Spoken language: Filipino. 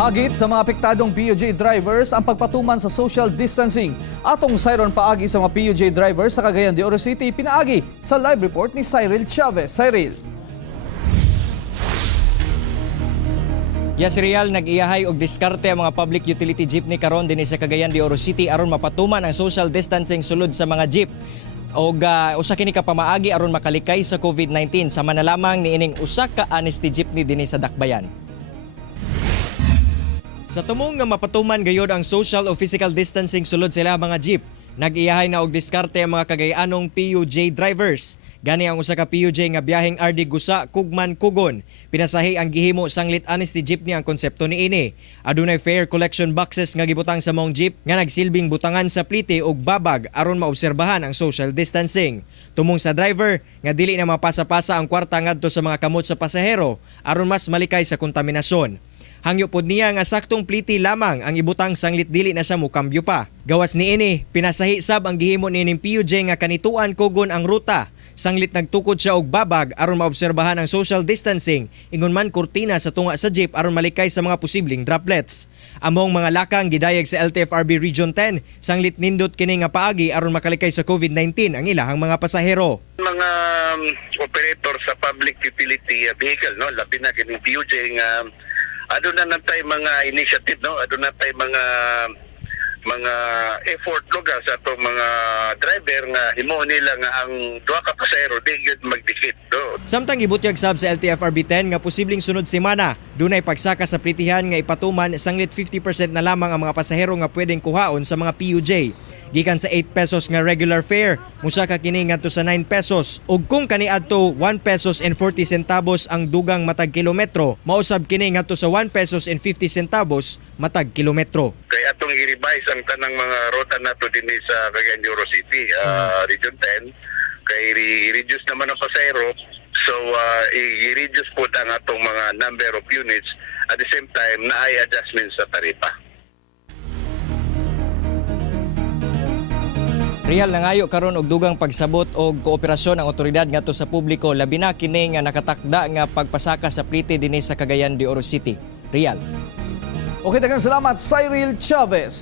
Hagit sa mga apektadong PUJ drivers ang pagpatuman sa social distancing. Atong Siron paagi sa mga PUJ drivers sa Cagayan de Oro City pinaagi sa live report ni Cyril Chavez. Cyril. Yes, Real, nag-iyahay og diskarte ang mga public utility jeepney karon dinhi sa Cagayan de Oro City aron mapatuman ang social distancing sulod sa mga jeep. Og usa kini ka pamaagi aron makalikay sa COVID-19 sama na lamang niining usa ka honesty jeepney dinhi sa Dakbayan. Sa tumong nga mapatuman gayod ang social o physical distancing sulod sila mga jeep, nag-iyahay na og diskarte ang mga Cagayanong PUJ drivers. Gani ang usa ka PUJ nga biyaheng RD Gusa, Kugman, Kugon. Pinasahi ang gihimo sanglit honesty jeepney ang konsepto niini. Adunay fare collection boxes nga gibutang sa mong jeep nga nagsilbing butangan sa plite og babag aron maobserbahan ang social distancing. Tumong sa driver nga dili na mapasa-pasa ang kwarta ngadto sa mga kamot sa pasahero aron mas malikay sa kontaminasyon. Hangyo pod niya nga saktong pliti lamang ang ibutang sanglit dili na siya mukambyo pa. Gawas niini, pinasahi sab ang gihimo niining PUJ nga kanituan kugon ang ruta. Sanglit nagtukod siya og babag aron maobserbahan ang social distancing, ingon man kurtina sa tunga sa jeep aron malikay sa mga posibleng droplets. Among mga lakang gidayeg sa LTFRB Region 10, sanglit nindot kini nga paagi aron makalikay sa COVID-19 ang ilahang mga pasahero. Mga operator sa public utility vehicle, no, labi na kini PUJ nga aduna na tay mga initiative, no, aduna tay mga effort lugar sa atong mga driver nga himo nila nga ang duha ka pasahero di gyud magdikit, no. Samtang gibutyag sab sa LTFRB 10 nga posibleng sunod semana, dunay pagsaka sa pritihan nga ipatuman sanglit 50% na lamang ang mga pasahero nga pwedeng kuhaon sa mga PUJ. Gikan sa 8 pesos nga regular fare, musaka kini ngadto sa 9 pesos. Ug kung kaniadto 1 pesos and 40 centavos ang dugang matag kilometro, mausab kini ngadto sa 1 pesos and 50 centavos matag kilometro. Kay atong i-revise ang tanang mga ruta nato dinhi sa Cagayan de Oro City, Region 10, kay i-reduce naman ang pasahero. So i-reduce po ang atong mga number of units, at the same time na ay adjustments sa taripa. Real nangayo karon og dugang pagsabot og kooperasyon ang otoridad ngadto sa publiko labi na kini nga nakatakda nga pagpasaka sa plite dinhi sa Cagayan de Oro City. Real. Okay, daghang salamat Cyril Chavez.